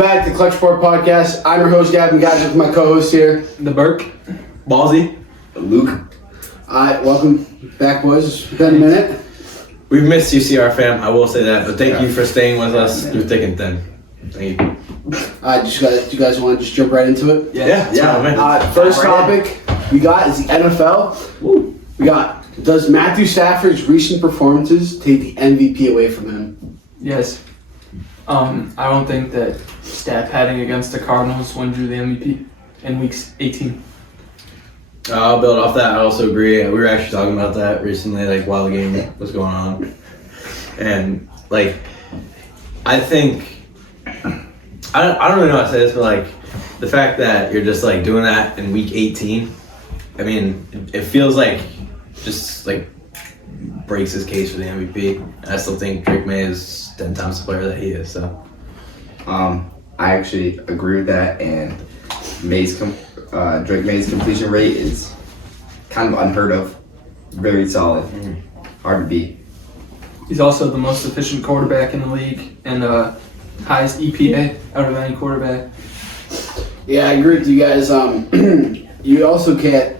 Back to Clutch Sport Podcast. I'm your host, Gavin, guys, with my co-host here, The Burke. Ballsy. Luke. Alright, welcome back, boys. It's been a minute. We've missed you, CR fam. I will say that, but thank you for staying with us through thick and thin. Thank you. You guys want to just jump right into it? Yeah, man. First topic we got is the NFL. Woo. We got, does Matthew Stafford's recent performances take the MVP away from him? Yes. I don't think that stat padding against the Cardinals won Drew the MVP in Week 18. I'll build off that. I also agree. We were actually talking about that recently, like while the game was going on. And like, I think, I don't really know how to say this, but like the fact that you're just like doing that in Week 18, I mean, it feels like just like breaks his case for the MVP. I still think Drake May is 10 times the player that he is. So, I actually agree with that, and Drake May's completion rate is kind of unheard of. Very solid. Hard to beat. He's also the most efficient quarterback in the league and highest EPA out of any quarterback. Yeah, I agree with you guys. You also can't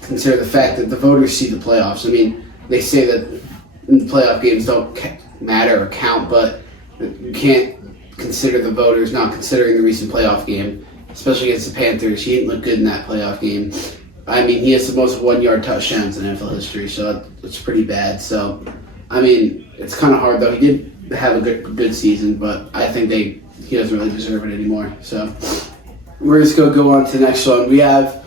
consider the fact that the voters see the playoffs. I mean, they say that the playoff games don't matter or count, but you can't consider the voters not considering the recent playoff game, especially against the Panthers. He didn't look good in that playoff game. I mean, he has the most 1-yard touchdowns in NFL history, so it's pretty bad. So, I mean, it's kind of hard, though. He did have a good season, but I think he doesn't really deserve it anymore. So, we're just going to go on to the next one. We have,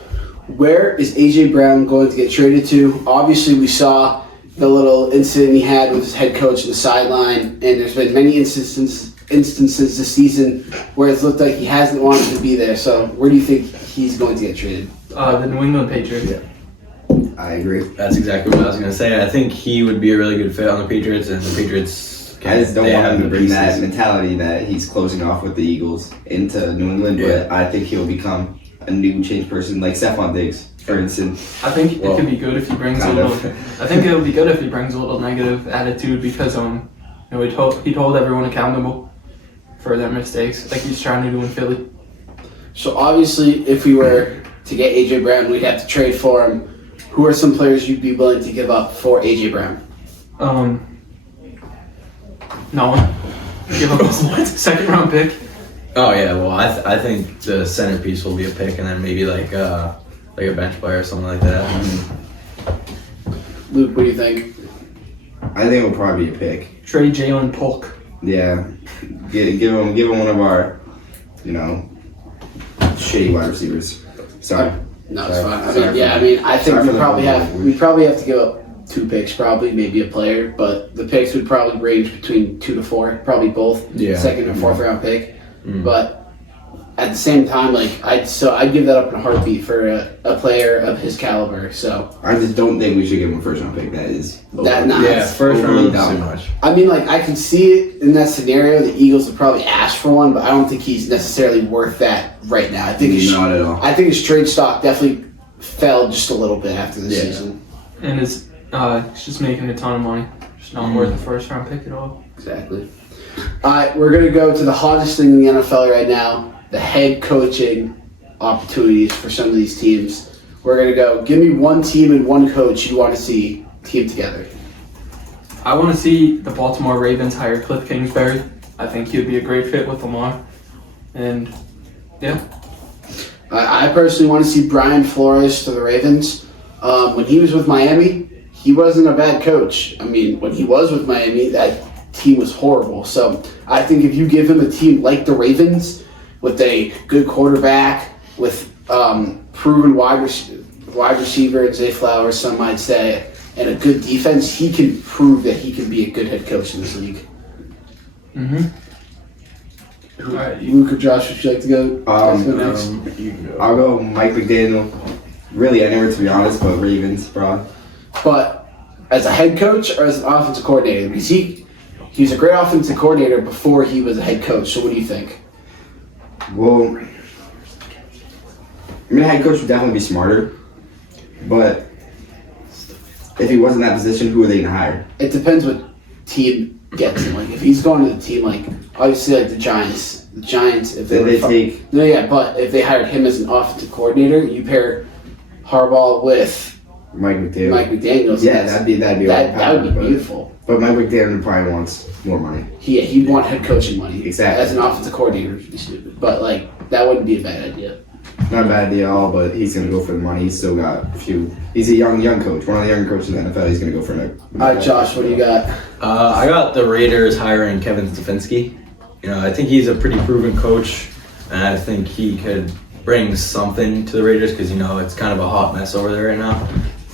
where is A.J. Brown going to get traded to? Obviously, we saw the little incident he had with his head coach in the sideline, and there's been many instances this season where it's looked like he hasn't wanted to be there. So where do you think he's going to get traded? The New England Patriots. Yeah. I agree. that's exactly what I was going to say. I think he would be a really good fit on the Patriots, and the Patriots I just don't want him to bring that mentality that he's closing off with the Eagles into New England, but I think he'll become a new change person like Stephon Diggs, for instance. I think it could be good if he brings a little. I think it would be good if he brings a little negative attitude because he told everyone accountable for their mistakes, like he's trying to do in Philly. So obviously, if we were to get A.J. Brown, we'd have to trade for him. Who are some players you'd be willing to give up for A.J. Brown? No one. Give up a second round pick. Oh yeah, well I think the centerpiece will be a pick, and then maybe like a bench player or something like that. Luke, what do you think? I think it'll probably be a pick. Trade Jalen Polk. Yeah. Give him one of our, shitty wide receivers. Sorry. No, it's fine. I think we probably have to give up 2 picks, probably maybe a player, but the picks would probably range between 2 to 4, probably both. Second and fourth round pick. But at the same time, I'd give that up in a heartbeat for a player of his caliber. So I just don't think we should give him a first round pick. That is First round down. too much. I mean, I can see it in that scenario. The Eagles would probably ask for one, but I don't think he's necessarily worth that right now. I think not at all. I think his trade stock definitely fell just a little bit after the season. And it's just making a ton of money. Just not worth the first round pick at all. Exactly. All right, we're going to go to the hottest thing in the NFL right now, the head coaching opportunities for some of these teams. We're going to go, give me one team and one coach you want to see team together. I want to see the Baltimore Ravens hire Cliff Kingsbury. I think he would be a great fit with Lamar. And, yeah. I personally want to see Brian Flores to the Ravens. When he was with Miami, he wasn't a bad coach. I mean, when he was with Miami, that team was horrible. So I think if you give him a team like the Ravens with a good quarterback, with proven wide receiver, Zay Flowers, some might say, and a good defense, he can prove that he can be a good head coach in this league. All right, Luke or Josh, would you like to go? Next? I'll go Mike McDaniel. Really, anywhere to be honest, but Ravens, bro. But as a head coach or as an offensive coordinator? Because he was a great offensive coordinator before he was a head coach. So what do you think? Well, a head coach would definitely be smarter. But if he was in that position, who are they going to hire? It depends what team gets him. Like if he's going to the team, like obviously like the Giants, the Giants, if Did were they take? no, yeah, but if they hired him as an offensive coordinator, you pair Harbaugh with Mike McDaniel. Mike McDaniel. Yeah, that'd be that would be overpowered, beautiful. But Mike McDaniel probably wants more money. He'd want head coaching money. Exactly. As an offensive coordinator, it'd be stupid. But that wouldn't be a bad idea. Not a bad idea at all, but he's gonna go for the money. He's still got a few. He's a young coach, one of the younger coaches in the NFL. He's gonna go for it. All right, Josh, what do you got? I got the Raiders hiring Kevin Stefanski. I think he's a pretty proven coach, and I think he could bring something to the Raiders because it's kind of a hot mess over there right now.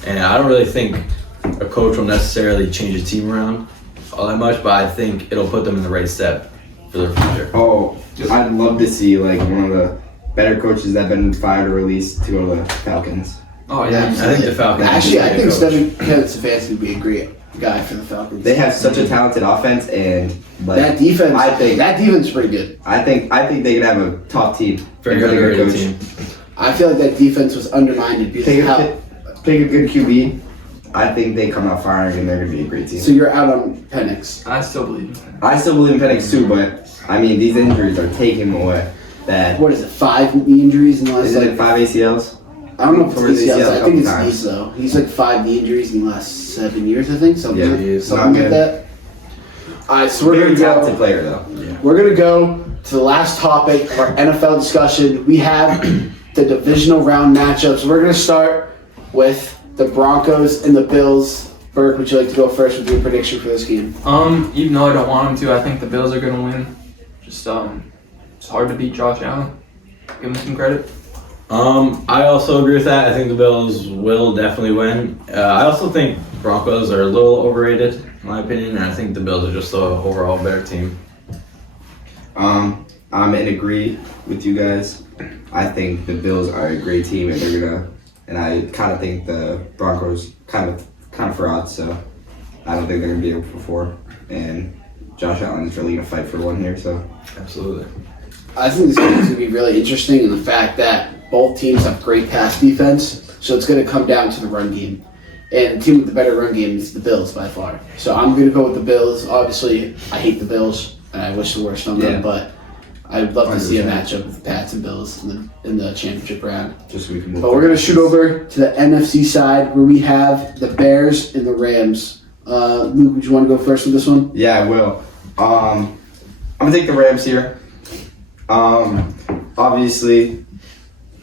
And I don't really think a coach will necessarily change his team around all that much, but I think it'll put them in the right step for their future. Oh, I'd love to see one of the better coaches that have been fired or released to go to the Falcons. Oh yeah, I think the Falcons. Actually, I think coach. Kevin Stefanski would be a great guy for the Falcons. They have such a talented offense, and that defense. I think that defense is pretty good. I think they could have a top team. Very Really good, good team. I feel like that defense was undermined because Pick of how. a good QB. I think they come out firing, and they're gonna be a great team. So you're out on Penix. I still believe in him. I still believe in Penix too, but I mean these injuries are taking him away. Bad. What is it? 5 knee injuries in the last. Isn't it 5 ACLs? I don't know if Tore it's his ACLs. ACL a I think couple it's times. knees though. He's 5 knee injuries in the last 7 years. I think something. Yeah, like, he is. something Not like good. that. All right, so we're Very gonna talented go. player though. We're gonna go to the last topic of our NFL discussion. We have the divisional round matchups. We're gonna start with the Broncos and the Bills. Burke, would you like to go first with your prediction for this game? Even though I don't want him to, I think the Bills are gonna win. Just it's hard to beat Josh Allen. Give him some credit. I also agree with that. I think the Bills will definitely win. I also think Broncos are a little overrated, in my opinion, and I think the Bills are just the overall better team. I'm in agree with you guys. I think the Bills are a great team, and they're gonna. And I kind of think the Broncos kind of frauds. So I don't think they're gonna be able to perform. And Josh Allen is really gonna fight for one here. So Absolutely. I think this game is going to be really interesting in the fact that both teams have great pass defense, so it's going to come down to the run game. And the team with the better run game is the Bills by far. So I'm going to go with the Bills. Obviously, I hate the Bills, and I wish the worst on them, Yeah. but I'd love to see a 100%. matchup with the Pats and Bills in the championship round. just so we can move. But we're going to shoot over to the NFC side where we have the Bears and the Rams. Luke, would you want to go first with this one? Yeah, I will. I'm gonna take the Rams here. Obviously,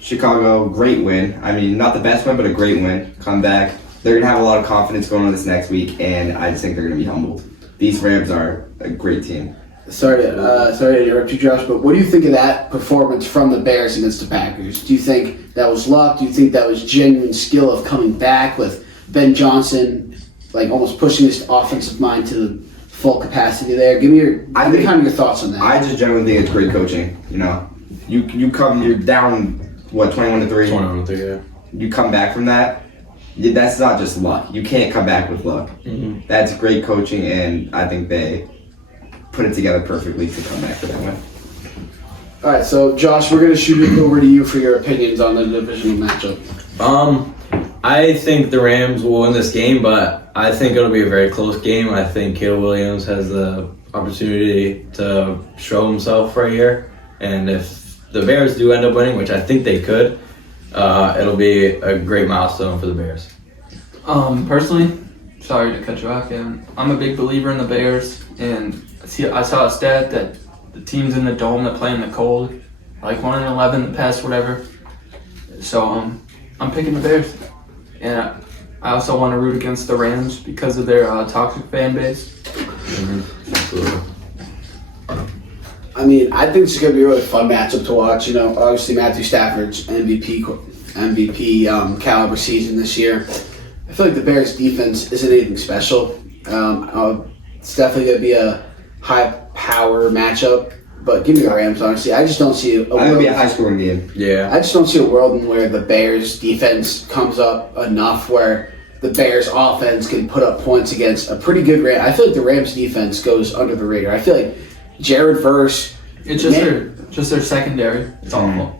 Chicago, great win. I mean, not the best win, but a great win. Come back. They're gonna have a lot of confidence going on this next week, and I just think they're gonna be humbled. These Rams are a great team. Sorry to interrupt you, Josh, but what do you think of that performance from the Bears against the Packers? Do you think that was luck? Do you think that was genuine skill of coming back with Ben Johnson, almost pushing his offensive mind to the full capacity there? Give me kind of your thoughts on that. I just genuinely think it's great coaching. You're down 21-3. 21-3, yeah. You come back from that. That's not just luck. You can't come back with luck. Mm-hmm. That's great coaching, and I think they put it together perfectly to come back for that win. All right, so Josh, we're going to shoot it over to you for your opinions on the divisional matchup. I think the Rams will win this game, but I think it'll be a very close game. I think Caleb Williams has the opportunity to show himself right here, and if the Bears do end up winning, which I think they could, it'll be a great milestone for the Bears. Personally, sorry to cut you off, Kevin. I'm a big believer in the Bears, and I saw a stat that the teams in the dome that play in the cold, 1-11 the past whatever. So I'm picking the Bears, and I also want to root against the Rams because of their toxic fan base. Mm-hmm. Absolutely. I mean, I think it's going to be a really fun matchup to watch. Obviously Matthew Stafford's MVP caliber season this year. I feel like the Bears' defense isn't anything special. It's definitely going to be a high-power matchup, but give me the Rams, honestly. I just don't see I think it'll be a high-scoring game. Yeah. I just don't see a world in where the Bears' defense comes up enough where the Bears' offense can put up points against a pretty good Rams. I feel like the Rams' defense goes under the radar. I feel like Jared Verse. It's just their secondary. It's awful.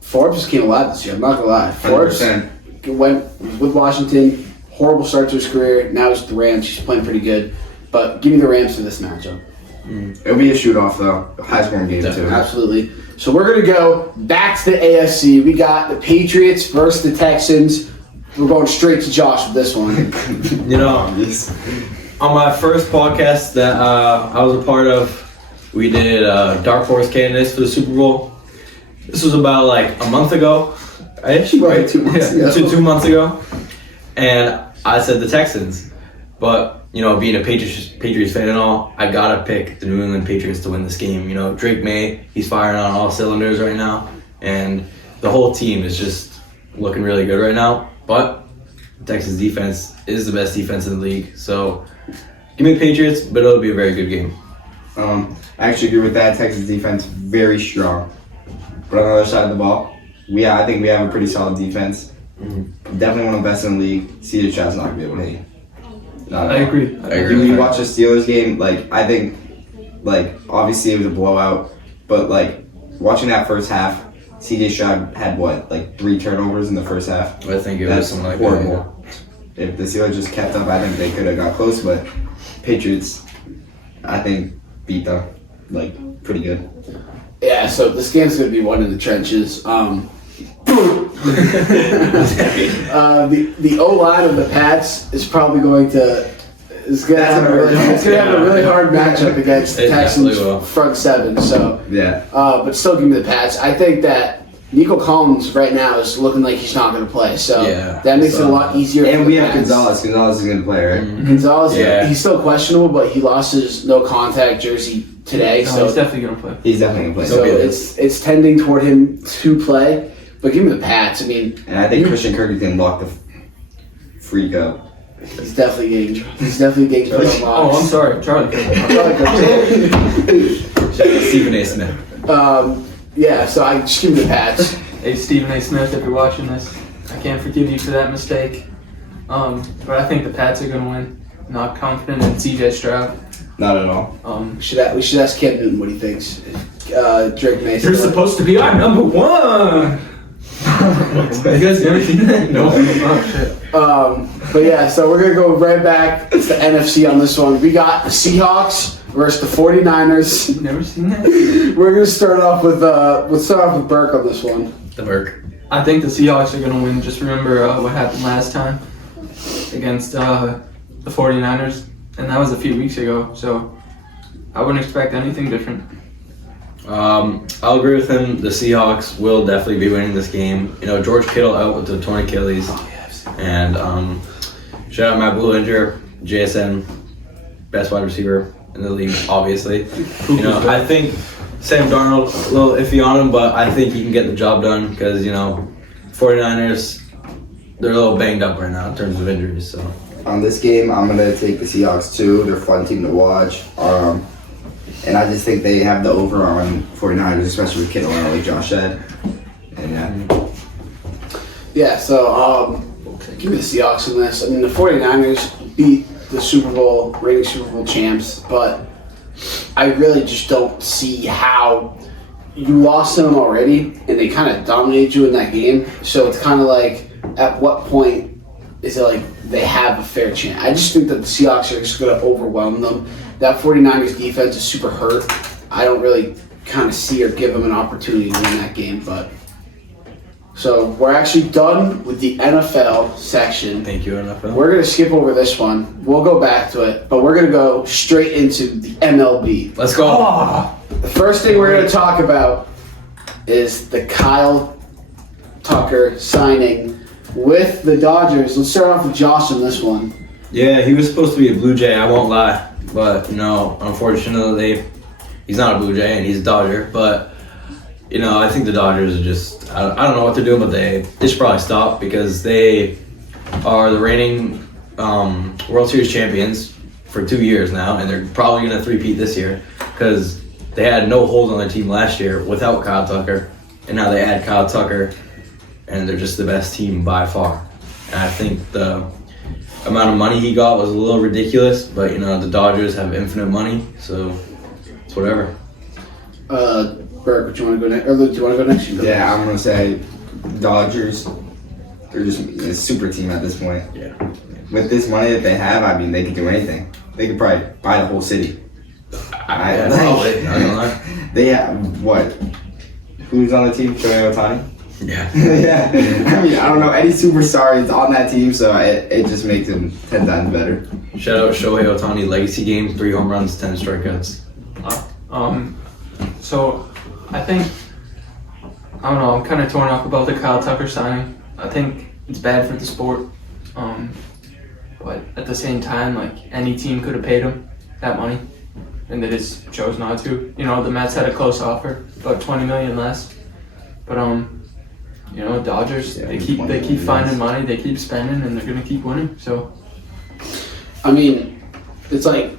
Forbes just came alive this year. I'm not gonna lie. Forbes 100%. went with Washington. Horrible start to his career. Now it's the Rams. He's playing pretty good. But give me the Rams for this matchup. It'll be a shoot-off, though. High scoring game, too. Absolutely. So we're going to go back to the AFC. We got the Patriots versus the Texans. We're going straight to Josh with this one. You know, on my first podcast that I was a part of, we did Dark Horse candidates for the Super Bowl. This was about like a month ago. Right, 2 months ago. 2 months ago. And I said the Texans. But, you know, being a Patriots fan and all, I gotta pick the New England Patriots to win this game. You know, Drake May, he's firing on all cylinders right now. And the whole team is just looking really good right now. But Texas defense is the best defense in the league. So give me the Patriots, but it'll be a very good game. I actually agree with that. Texas defense, very strong. But on the other side of the ball, I think we have a pretty solid defense. Definitely one of the best in the league. CJ Stroud's not going to be able to hit. I agree. When you watch the Steelers game, like, I think, like, obviously it was a blowout, but, like, watching that first half, CJ Stroud had, what, like 3 turnovers in the first half? I think it was something like horrible. If the Steelers just kept up, I think they could have got close, but Patriots, I think, beat them, like, pretty good. Yeah, so this game's going to be one in the trenches. The O-line of the Pats is probably going to have a really hard matchup against the Texans front seven. So yeah, but still give me the Pats. I think that Nico Collins right now is looking like he's not going to play. So that makes it a lot easier. And we have Gonzalez. Gonzalez is going to play, right? Gonzalez, he's still questionable, but he lost his no contact jersey today. So he's definitely going to play. He's definitely going to So play. it's tending toward him to play. But give me the Pats. I mean, and I think Christian Kirk is going to lock the freak up. He's definitely getting put on blocks. Oh, I'm sorry, Charlie. Stephen A. Smith. Yeah, so I just give me the Pats. Hey, Stephen A. Smith, if you're watching this, I can't forgive you for that mistake. But I think the Pats are going to win. Not confident in CJ Stroud. Not at all. We should ask Cam Newton what he thinks. Drake Mason. You're supposed to be our number one. You guys ever seen that? No. Oh, shit. But yeah, so we're gonna go right back to the NFC on this one. We got the Seahawks versus the 49ers. You've never seen that? We're gonna start off with Burke on this one. The Burke. I think the Seahawks are gonna win. Just remember what happened last time against the 49ers, and that was a few weeks ago. So I wouldn't expect anything different. I'll agree with him. The Seahawks will definitely be winning this game. You know, George Kittle out with the torn Achilles. And shout out Matt Bullinger, JSN, best wide receiver in the league, obviously. You know, I think Sam Darnold, a little iffy on him, but I think he can get the job done because, you know, 49ers, they're a little banged up right now in terms of injuries. So on this game, I'm going to take the Seahawks too. They're a fun team to watch. And I just think they have the over on 49ers, especially with Kittle, like Josh said. And yeah, so give me the Seahawks in this. I mean, the 49ers beat the reigning Super Bowl champs, but I really just don't see how you lost to them already, and they kind of dominated you in that game. So it's kind of like, at what point is it like they have a fair chance? I just think that the Seahawks are just going to overwhelm them. That 49ers defense is super hurt. I don't really kind of see or give them an opportunity to win that game. But so we're actually done with the NFL section. thank you, NFL. We're going to skip over this one. We'll go back to it. But we're going to go straight into the MLB. Let's go. The first thing we're going to talk about is the Kyle Tucker signing with the Dodgers. Let's start off with Josh on this one. Yeah, he was supposed to be a Blue Jay, I won't lie. But, you know, unfortunately, he's not a Blue Jay and he's a Dodger. But, you know, I think the Dodgers are just, I don't know what they're doing, but they should probably stop because they are the reigning World Series champions for 2 years now. And they're probably going to three-peat this year because they had no holes on their team last year without Kyle Tucker. And now they add Kyle Tucker and they're just the best team by far. And I think the amount of money he got was a little ridiculous, but you know the Dodgers have infinite money, so it's whatever. Burke, do you want to go next? Or Luke, do you want to go next? yeah, I'm gonna say Dodgers. They're just a super team at this point. Yeah. With this money that they have, I mean, they could do anything. They could probably buy the whole city. Yeah, like, probably. I don't know. they have what? Who's on the team? Shohei Ohtani. Yeah. Yeah, I mean, I don't know any superstar is on that team, so it just makes him 10 times better. Shout out Shohei Ohtani, legacy game, 3 home runs, 10 strikeouts. So I think, I don't know, I'm kind of torn up about the Kyle Tucker signing. I think it's bad for the sport. But at the same time, like, any team could have paid him that money, and they just chose not to. You know, the Mets had a close offer, about $20 million less. But you know, Dodgers, Yeah, they keep finding money, they keep spending, and they're gonna keep winning. So I mean, it's like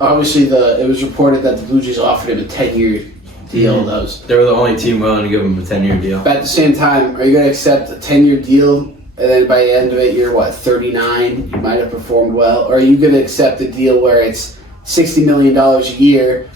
obviously it was reported that the Blue Jays offered him a 10-year deal. That was, They were the only team willing to give him a 10-year deal. but at the same time, are you going to accept a 10-year deal and then by the end of it you're what, 39? You might have performed well, or are you going to accept a deal where it's $60 million a year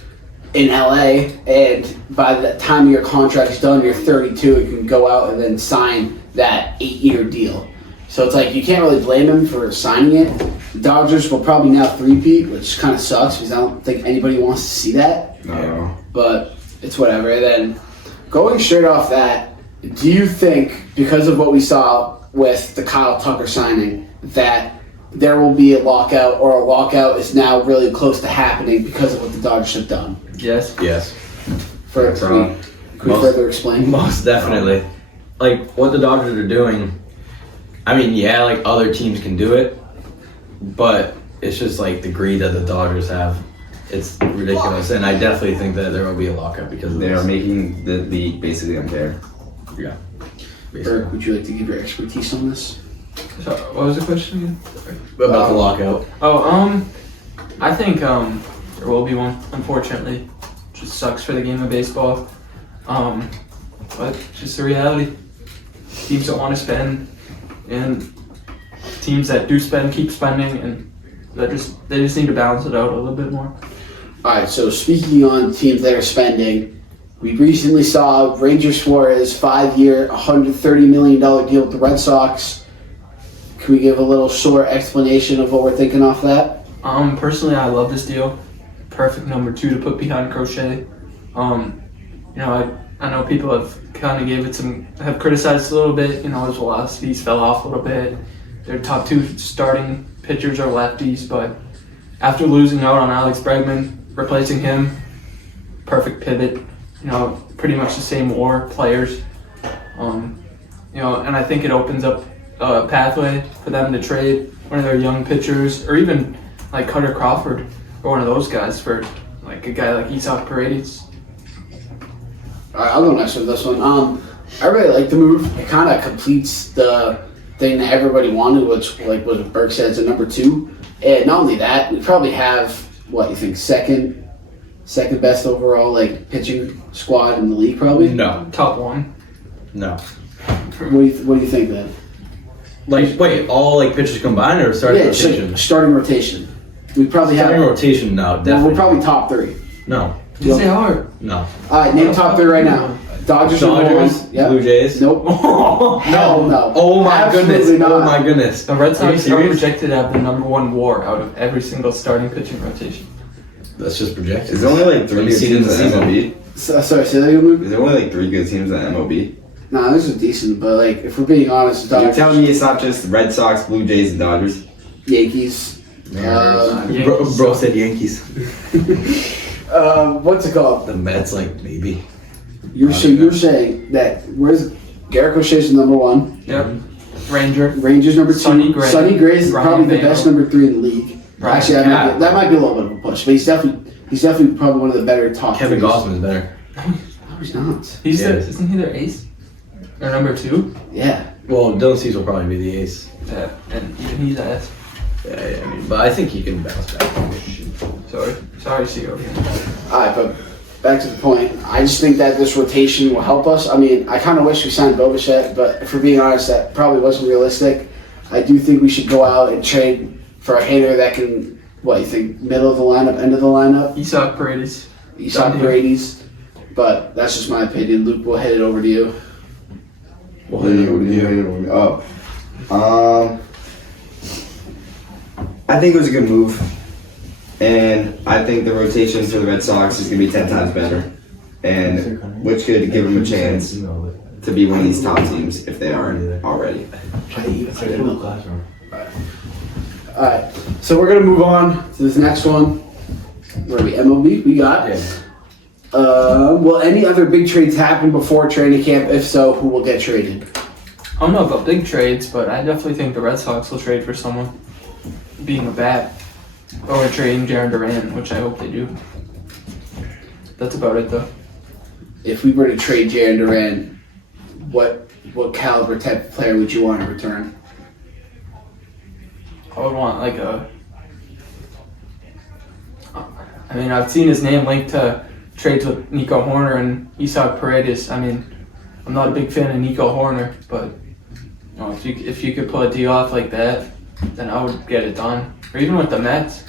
in LA, and by the time your contract's done, you're 32 and can go out and then sign that 8-year deal? So it's like you can't really blame him for signing it. The Dodgers will probably now three-peat, which kind of sucks because I don't think anybody wants to see that. No. But it's whatever. And then going straight off that, do you think, because of what we saw with the Kyle Tucker signing, that there will be a lockout, or a lockout is now really close to happening because of what the Dodgers have done? yes, Yes. Can we further explain? Most definitely. Like, what the Dodgers are doing, I mean, yeah, like, other teams can do it, but it's just, like, the greed that the Dodgers have. It's ridiculous, and I definitely think that there will be a lockout because of They this. are making the league basically unfair. Yeah. Burke, would you like to give your expertise on this? so what was the question again? Sorry. About the lockout. Oh, I think there will be one, unfortunately. Just sucks for the game of baseball. But it's just the reality. Teams don't want to spend, and teams that do spend keep spending, and they just need to balance it out a little bit more. All right, so speaking on teams that are spending, we recently saw Ranger Suarez 5-year, $130 million deal with the Red Sox. Can we give a little short explanation of what we're thinking off that? Personally, I love this deal. Perfect number 2 to put behind Crochet. You know, I know people have kind of have criticized a little bit. You know, his velocities fell off a little bit. Their top 2 starting pitchers are lefties, but after losing out on Alex Bregman, replacing him, perfect pivot. You know, pretty much the same WAR players. You know, and I think it opens up a pathway for them to trade one of their young pitchers, or even like Cutter Crawford, or one of those guys for like a guy like Isaac Paredes. All right, I'll go next with this one. I really like the move. It kind of completes the thing that everybody wanted, which, like what Burke said, is a number 2. And not only that, we probably have, what you think, second best overall like pitching squad in the league, probably. No. Top 1. No. What do you think then? Like, wait, all, like, pitchers combined or starting Yeah, rotation? starting rotation. We probably Starting have. rotation, no, Well, definitely. we're probably top 3. No. Yes, they are. No. All right, name top 3 right now. Dodgers, number Dodgers, 1. Yep. Blue Jays. Nope. Hell no. Oh my Absolutely goodness. not. Oh my goodness. The Red Are you Sox are serious? projected to have the number 1 WAR out of every single starting pitching rotation. That's just projected. Is there only like 3 Let me good see teams the in season. MLB? Sorry, say that again, Luke? Is there only like 3 good teams in MLB? Nah, this is decent, but like if we're being honest, You're Dodgers, telling me it's not just Red Sox, Blue Jays, and Dodgers? Yankees. Bro said Yankees. What's it called? The Mets, like, maybe. You're saying that where's Garrett Crochet's number 1, Yep. Ranger. Rangers number 2, Sonny Gray. Sonny Gray's Ryan probably the Bano. best number 3 in the league. Right. Actually, that might be a little bit of a push, but he's definitely probably one of the better top. Kevin threes. Gausman is better. No, he's not. He's Yeah. isn't he their ace? Or number 2? Yeah. Well, Dylan Cease will probably be the ace. Yeah, and even he's ass. Yeah, I mean, but I think he can bounce back. Sorry, CEO. All right, but back to the point. I just think that this rotation will help us. I mean, I kind of wish we signed Bobichette, but if we're being honest, that probably wasn't realistic. I do think we should go out and trade for a hitter that can, what you think, middle of the lineup, end of the lineup? Isaac Paredes. Isaac Brady's. But that's just my opinion. Luke, we'll head it over to you. I think it was a good move. And I think the rotation for the Red Sox is going to be 10 times better, and which could give them a chance to be one of these top teams if they aren't already. Alright, so we're going to move on to this next one. Where are we? MLB? We got. Will any other big trades happen before training camp? If so, who will get traded? I don't know about big trades, but I definitely think the Red Sox will trade for someone, being a bat, or trading Jaron Duran, which I hope they do. That's about it, though. If we were to trade Jaron Duran, what caliber type of player would you want in return? I would want like a. I mean, I've seen his name linked to trades with Nico Horner and Isaac Paredes. I mean, I'm not a big fan of Nico Horner, but you know, if you could pull a deal off like that, then I would get it done. Or even with the Mets,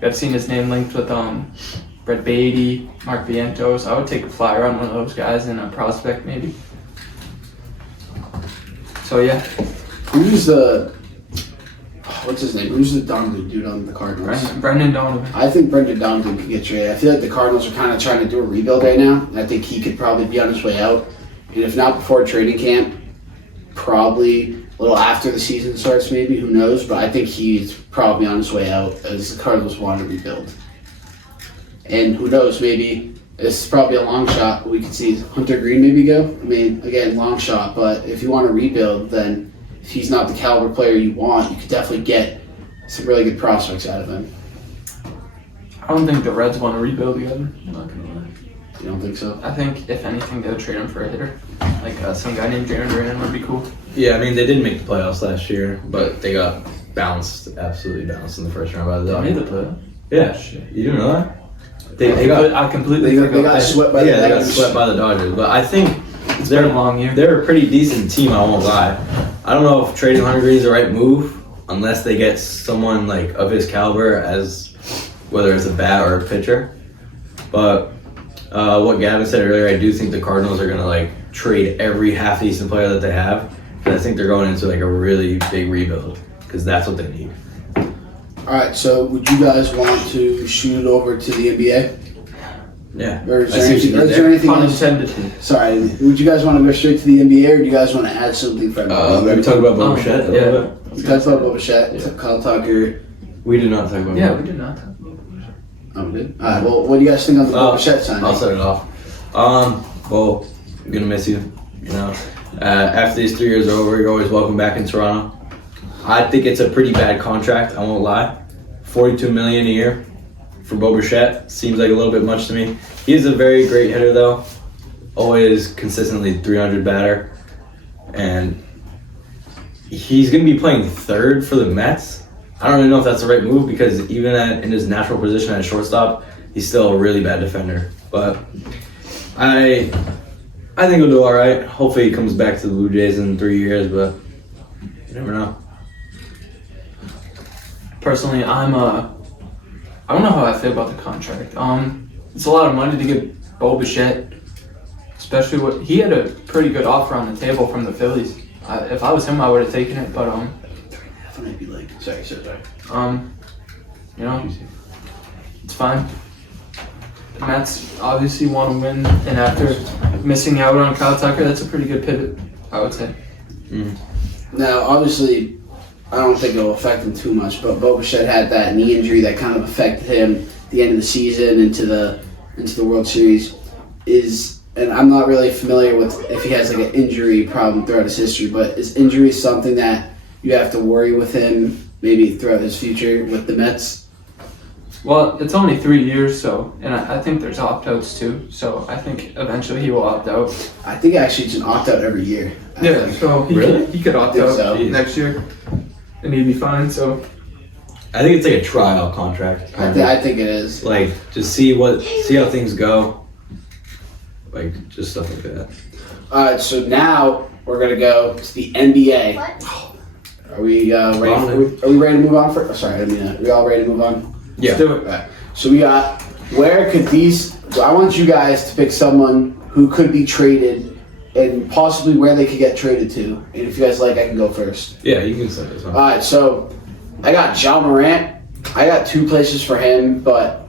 I've seen his name linked with Brett Beatty, Mark Vientos. I would take a flyer on one of those guys and a prospect maybe. So yeah, Who's the what's his name? Who's the Donovan dude on the Cardinals? Brendan Donovan. I think Brendan Donovan could get traded. I feel like the Cardinals are kind of trying to do a rebuild right now. I think he could probably be on his way out. And if not before training camp, probably a little after the season starts maybe, who knows. But I think he's probably on his way out as the Cardinals want to rebuild. And who knows, maybe this is probably a long shot. We could see Hunter Green maybe go. I mean, again, long shot. But if you want to rebuild, then if he's not the caliber player you want, you could definitely get some really good prospects out of him. I don't think the Reds want to rebuild again. I'm not gonna lie. You don't think so? I think if anything, they would trade him for a hitter. Like some guy named Jaron Duran would be cool. Yeah, I mean, they didn't make the playoffs last year, but they got absolutely bounced in the first round by the They Dodgers. made the playoff. Yeah, Shit. you didn't know that? I completely They forgot. got swept by the Yeah, they got Dodgers. swept by the Dodgers, but I think It's been a long year. they're a pretty decent team, I won't lie. I don't know if trading Hunter Green is the right move unless they get someone like of his caliber as whether it's a bat or a pitcher. But what Gavin said earlier, I do think the Cardinals are gonna like trade every half decent player that they have. Because I think they're going into like a really big rebuild because that's what they need. Alright, so would you guys want to shoot it over to the NBA? Yeah. Or is I there see what anything, you did is there there. anything Pun else? intended. Sorry, would you guys want to go straight to the NBA or do you guys want to add something for everybody? We talked about Oh, Boba Fett a yeah. little bit. We talked about Boba Fett, Kyle Tucker. We did not talk about Yeah, Boba. we did not. Oh, we did? Alright, well, what do you guys think on the Boba Fett signing? I'll set it off. Well, I'm gonna miss you. You know, after these 3 years are over, you're always welcome back in Toronto. I think it's a pretty bad contract. I won't lie. $42 million a year for Boba Fett seems like a little bit much to me. He is a very great hitter, though. Always consistently 300 batter, and he's gonna be playing third for the Mets. I don't really know if that's the right move because even in his natural position at shortstop, he's still a really bad defender. But I think he'll do all right. Hopefully, he comes back to the Blue Jays in 3 years, but you never know. Personally, I don't know how I feel about the contract. It's a lot of money to give Bo Bichette, especially what he had a pretty good offer on the table from the Phillies. If I was him, I would have taken it. But That might be like, sorry. you know, it's fine. The Mets obviously want to win, and after missing out on Kyle Tucker, that's a pretty good pivot, I would say. Now, obviously, I don't think it'll affect him too much, but Bo Bichette had that knee injury that kind of affected him at the end of the season into the World Series. And I'm not really familiar with if he has like an injury problem throughout his history, but is injury something that you have to worry with him maybe throughout his future with the Mets? Well, it's only 3 years, and I think there's opt-outs too, so I think eventually he will opt out. I think actually it's an opt-out every year. I Yeah, think. so he could opt think out so. next year, and he'd be fine, so. I think it's like a tryout contract. I think it is. Like, just see how things go. Like, just stuff like that. Alright, so now we're going to go to the NBA. Are we ready? Are we ready to move on? Are we all ready to move on? Yeah. Let's do it. Alright, so we got, I want you guys to pick someone who could be traded and possibly where they could get traded to. And if you guys like, I can go first. Yeah, you can set this up. Alright, so I got John Morant I got 2 places for him, but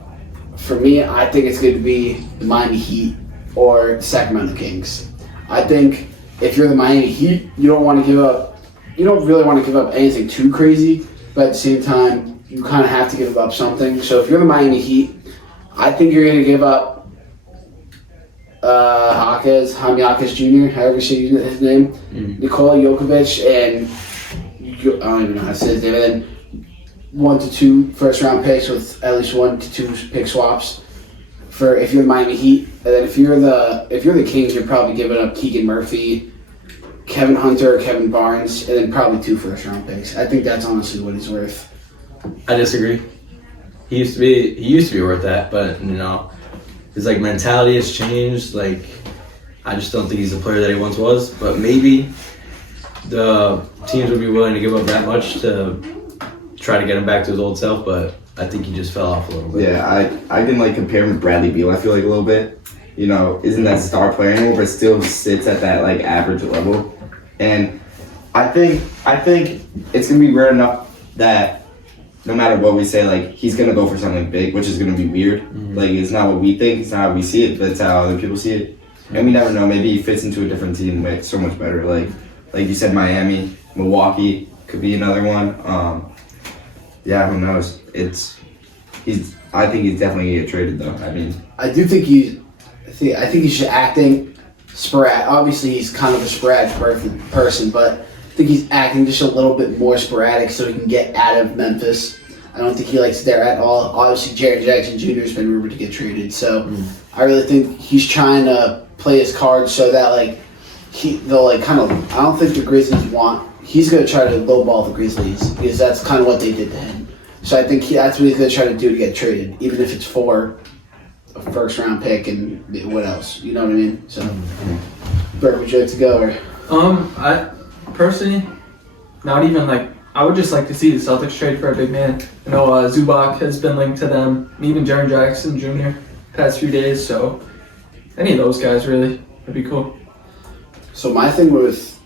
for me, I think it's going to be the Miami Heat or Sacramento Kings. I think if you're the Miami Heat, you don't really want to give up anything too crazy, but at the same time, you kind of have to give up something. So if you're the Miami Heat, I think you're going to give up Jaime Jaquez Jr., however you say his name, Nikola Jokovic, and I don't even know how to say his name, and then 1 to 2 first-round picks with at least 1 to 2 pick swaps for if you're the Miami Heat. And then if you're the Kings, you're probably giving up Keegan Murphy, Kevin Hunter, Kevin Barnes, and then probably 2 first-round picks. I think that's honestly what he's worth. I disagree. He used to be worth that, but his mentality has changed. I just don't think he's the player that he once was. But maybe the teams would be willing to give up that much to try to get him back to his old self. But I think he just fell off a little bit. Yeah, I can compare him to Bradley Beal. I feel like a little bit. Isn't that star player anymore, but still sits at that average level. And I think it's gonna be rare enough that no matter what we say, he's gonna go for something big, which is gonna be weird. Mm-hmm. It's not what we think, it's not how we see it, but it's how other people see it. And we never know. Maybe he fits into a different team so much better. Like you said, Miami, Milwaukee could be another one. Yeah, who knows? I think he's definitely gonna get traded though. I do think I think he's acting sporadic. Obviously, he's kind of a sporadic person, but I think he's acting just a little bit more sporadic so he can get out of Memphis. I don't think he likes it there at all. Obviously, Jaren Jackson Jr. has been rumored to get traded, so I really think he's trying to play his cards so that I don't think the Grizzlies he's going to try to lowball the Grizzlies because that's kind of what they did to him. So I think that's what he's going to try to do to get traded, even if it's for a first-round pick and what else. You know what I mean? So, Bert, would you like to go? Or? I personally, not even I would just like to see the Celtics trade for a big man. Zubac has been linked to them, and even Jaren Jackson Jr. past few days. So, any of those guys really would be cool. So my thing with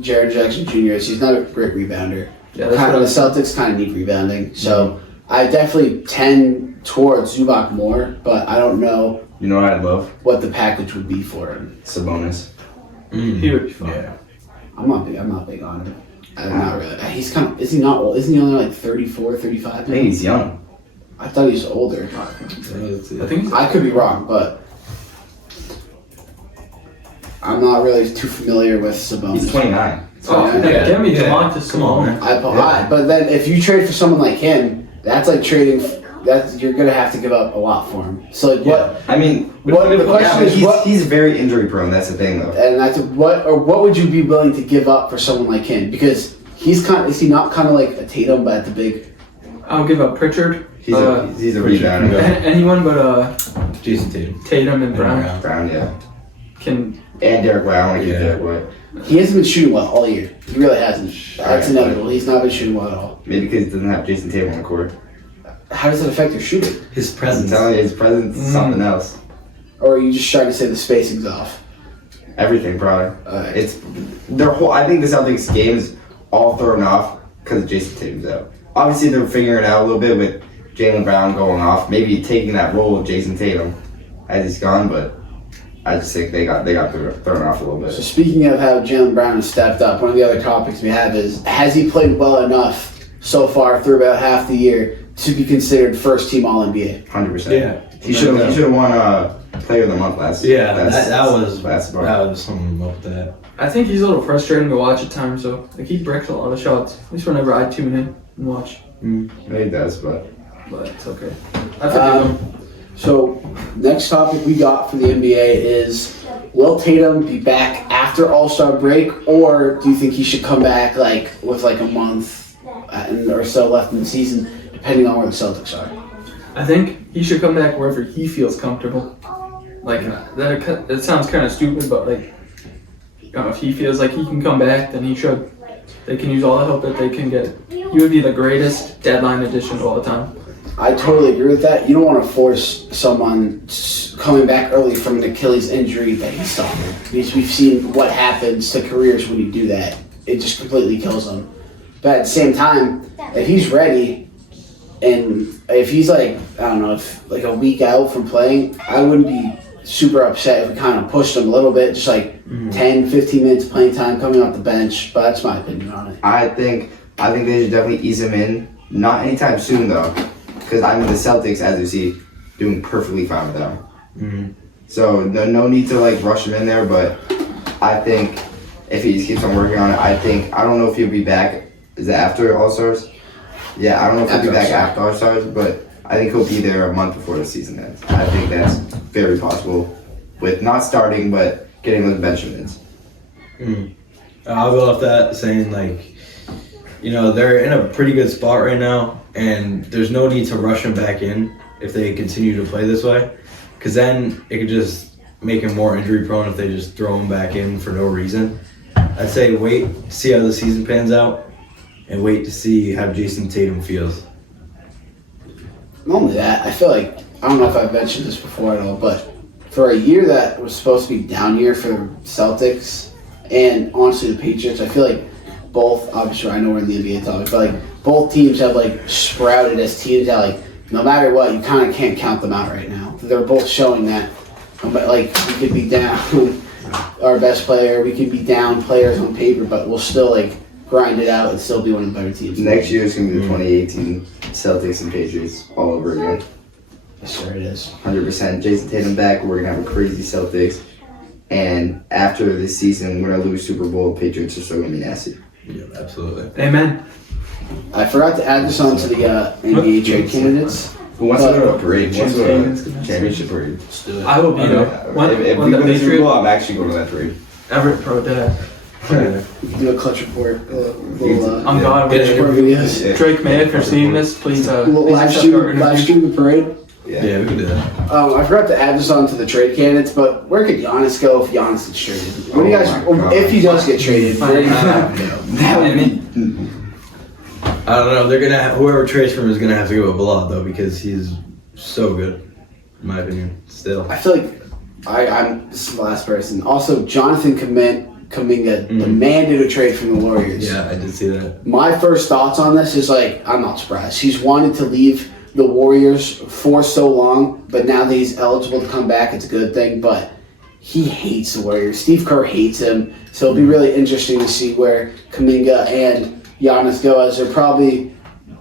Jaren Jackson Jr. is he's not a great rebounder. Yeah, the Celtics kind of need rebounding. So I definitely tend towards Zubac more, but I don't know. You know what I'd love? What the package would be for him. Sabonis. He would be fun. Yeah. I'm not big on him. I'm not really. He's is he not old? Isn't he only 34, 35? I think he's young. I thought he was older. I think I could be wrong, but I'm not really too familiar with Sabonis. He's 29. Give me DeMontis Sabonis. But then if you trade for someone like him, that's like trading. You're gonna have to give up a lot for him. So what? I mean, the question is, he's very injury prone. That's the thing, though. And that's what would you be willing to give up for someone like him? Because is he not kind of like a Tatum, but at the big? I'll give up Pritchard. He's a rebounder. Anyone but Jason Tatum. Tatum and Brown. Brown, yeah. And Derek White. I don't like Derek White. He hasn't been shooting well all year. He really hasn't. That's inevitable. He's not been shooting well at all. Maybe because he doesn't have Jason Tatum on the court. How does it affect your shooting? His presence. I'm telling you, his presence is something else. Or are you just trying to say the spacing's off? Everything, probably. It's their whole. I think the Celtics game is all thrown off because Jason Tatum's out. Obviously, they're figuring it out a little bit with Jaylen Brown going off, maybe taking that role of Jason Tatum as he's gone, but I just think they got thrown off a little bit. So speaking of how Jaylen Brown has stepped up, one of the other topics we have is, has he played well enough so far through about half the year to be considered first team All-NBA? 100%. Yeah. He should have won Player of the Month last year. Yeah, that was something up with that. I think he's a little frustrating to watch at times, though. He breaks a lot of shots. At least whenever I tune in and watch. Yeah, he does, but it's okay. I forgive him. So, next topic we got for the NBA is, will Tatum be back after All-Star break, or do you think he should come back with a month or so left in the season, depending on where the Celtics are? I think he should come back wherever he feels comfortable. It sounds kind of stupid, but if he feels like he can come back, then he should. They can use all the help that they can get. He would be the greatest deadline addition of all time. I totally agree with that. You don't want to force someone coming back early from an Achilles injury that he suffered. Because we've seen what happens to careers when you do that. It just completely kills them. But at the same time, if he's ready, And if he's like, I don't know, if like a week out from playing, I wouldn't be super upset if we kind of pushed him a little bit, just like 10, 15 minutes playing time coming off the bench. But that's my opinion on it. I think they should definitely ease him in. Not anytime soon though, because I mean the Celtics, as you see, doing perfectly fine without him. Mhm. So no need to like rush him in there. But I think if he just keeps on working on it, I don't know if he'll be back. Is it after All Stars? Yeah, I don't know if he'll be back after All Stars, but I think he'll be there a month before the season ends. I think that's very possible, with not starting but getting those bench minutes. I'll go off that saying like, you know, they're in a pretty good spot right now, and there's no need to rush them back in if they continue to play this way, because then it could just make him more injury prone if they just throw him back in for no reason. I'd say wait, see how the season pans out, and wait to see how Jason Tatum feels. Not only that, I feel like, I don't know if I've mentioned this before at all, but for a year that was supposed to be down year for the Celtics and honestly the Patriots, I feel like both, obviously I know we're in the NBA topic, but like both teams have like sprouted as teams that like no matter what, you kind of can't count them out right now. They're both showing that, like we could be down our best player, we could be down players on paper, but we'll still like grind it out and still be one of the better teams. Next year is going to be the 2018 Celtics and Patriots all over again. Yes, sir, it is. 100%. Jason Tatum back. We're going to have a crazy Celtics. And after this season, we're going to lose Super Bowl. Patriots are still going to be nasty. Yeah, absolutely. Amen. I forgot to add this on to the NBA trade candidates. Who wants to go to a parade? Who wants to go to a championship parade? Let's do it. I will be there. When, If when we the win the Super Patriots, Bowl, I'm actually going to that parade. Everett Pro Dad. Do a clutch report. Little, I'm God. Get an report videos. Yeah. Drake May, if you're seeing this, please Live accept our interview. stream the parade. Yeah, we can do that. I forgot to add this on to the trade candidates, but where could Giannis go if Giannis gets traded? What do you Oh guys, my God. if he does get traded, where do you That would be. I don't know. They're gonna whoever trades for him is gonna have to go with Bilal though, because he's so good, in my opinion. Still. I feel like I'm this is the last person. Also, Jonathan Kuminga demanded a trade from the Warriors. Yeah, I did see that. My first thoughts on this is like, I'm not surprised. He's wanted to leave the Warriors for so long, but now that he's eligible to come back, it's a good thing. But he hates the Warriors. Steve Kerr hates him. So it'll be really interesting to see where Kuminga and Giannis go, as they're probably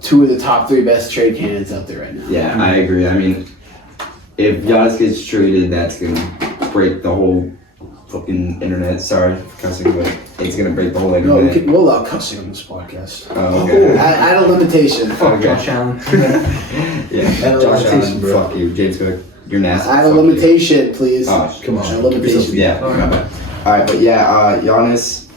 two of the top three best trade candidates out there right now. Yeah, I agree. I mean, if Giannis gets traded, that's going to break the whole fucking internet. Sorry for cussing, but it's going to break the whole No, internet. we'll allow cussing on this podcast. Oh, okay. Add a limitation. Fuck Okay. Josh Allen. Yeah, Add a Josh limitation, Allen, bro. fuck you. James Cook, you're nasty. Add a Fuck you. limitation, please. Oh, Come on. Add a limitation. Yeah, All my right. bad. All right, but yeah, Giannis,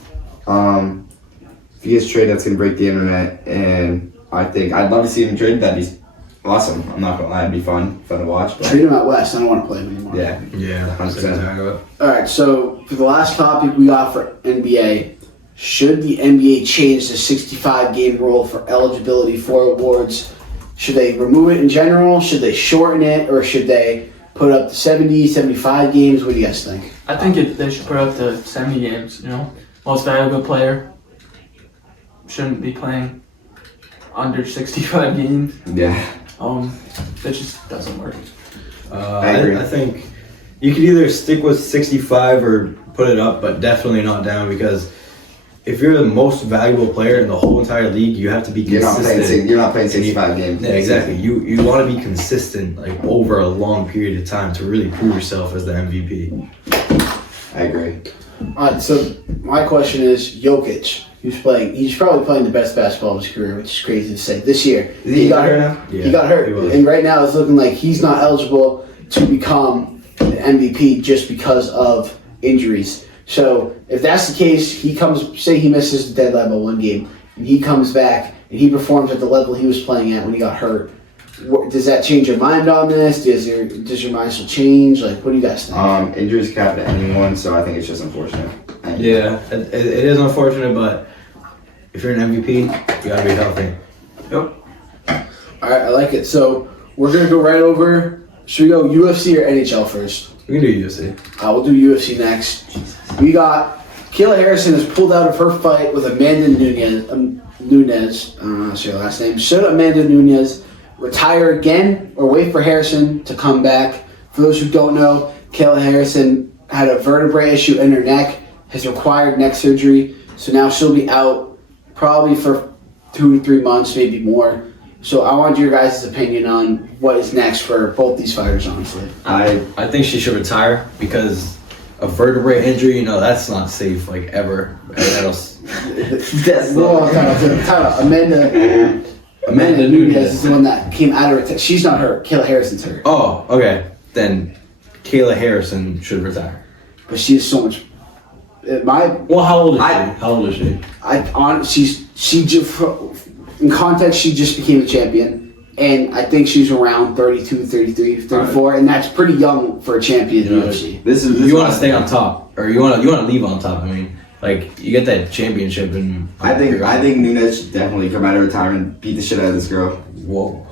if he gets traded, that's gonna break the internet, and I think I'd love to see him traded. That'd be awesome. I'm not gonna lie, it'd be fun to watch. But Trade him out west. I don't want to play him anymore. yeah, Yeah, 100%. All right, so for the last topic we got for NBA, should the NBA change the 65-game rule for eligibility for awards? Should they remove it in general? Should they shorten it? Or should they put up to 70, 75 games? What do you guys think? I think they should put up to 70 games, you know? Most valuable player shouldn't be playing under 65 games. yeah. It just doesn't work. I agree. I think you could either stick with 65 or put it up, but definitely not down, because if you're the most valuable player in the whole entire league, you have to be You're not consistent. playing. You're not playing 65 games. Yeah, exactly. You want to be consistent, like over a long period of time, to really prove yourself as the MVP. I agree. All right, so my question is Jokic. He's probably playing the best basketball of his career, which is crazy to say. This year, Is he got hurt now? Yeah, he got hurt, he was. and right now it's looking like he's not eligible to become the MVP just because of injuries. So if that's the case, say he misses the deadline by one game, and he comes back and he performs at the level he was playing at when he got hurt. Does that change your mind on this? Does your mind still change? Like, what do you guys think? Injuries can happen to anyone, so I think it's just unfortunate. Yeah, it is unfortunate, but if you're an MVP, you gotta be healthy. Yep. All right, I like it. So we're gonna go right over. Should we go UFC or NHL first? We can do UFC. We'll do UFC next. We got Kayla Harrison has pulled out of her fight with Amanda Nunes. I don't know how to say her last name. Should Amanda Nunes retire again or wait for Harrison to come back. For those who don't know, Kayla Harrison had a vertebrae issue in her neck, has required neck surgery, so now she'll be out probably for 2 to 3 months, maybe more. So I want your guys' opinion on what is next for both these fighters, honestly. I think she should retire because a vertebrae injury, you know, that's not safe, like, ever. Amanda Nunes is the one that came out of her. She's not hurt. Kayla Harrison's hurt. Oh, okay. Then Kayla Harrison should retire. But she is so much. Well, how old is she? How old is she? She just, in context, she just became a champion. And I think she's around 32, 33, 34. And that's pretty young for a champion in the UFC. This you want to stay on top, or you want to leave on top. I mean, like, you get that championship, and I think Nunes should definitely come out of retirement, beat the shit out of this girl. Whoa.